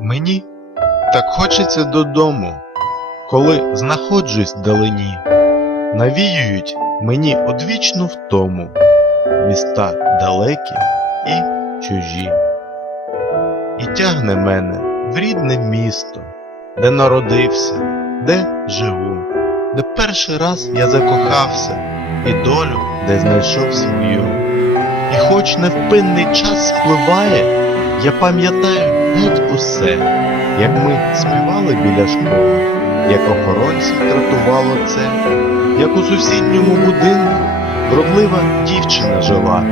Мені так хочеться додому, коли знаходжусь вдалині. Навіюють мені одвічну втому, міста далекі і чужі. І тягне мене в рідне місто, де народився, де живу, де перший раз я закохався, і долю, де знайшов свою. І хоч невпинний час спливає, я пам'ятаю усе, як ми співали біля школи, як охоронців тратувало це, як у сусідньому будинку вродлива дівчина жила,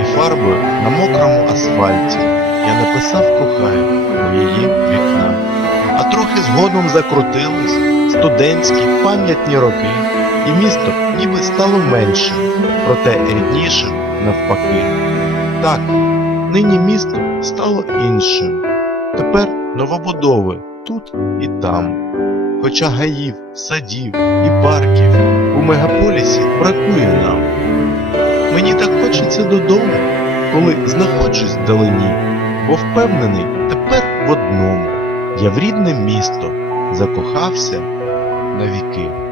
і фарбою на мокрому асфальті я написав кохаю у її вікна. А трохи згодом закрутились студентські пам'ятні роки, і місто ніби стало меншим, проте ріднішим навпаки. Так, нині місто стало іншим. Тепер новобудови тут і там. Хоча гаїв, садів і парків у мегаполісі бракує нам. Мені так хочеться додому, коли знаходжусь вдалині, бо впевнений тепер в одному. Я в рідне місто закохався навіки.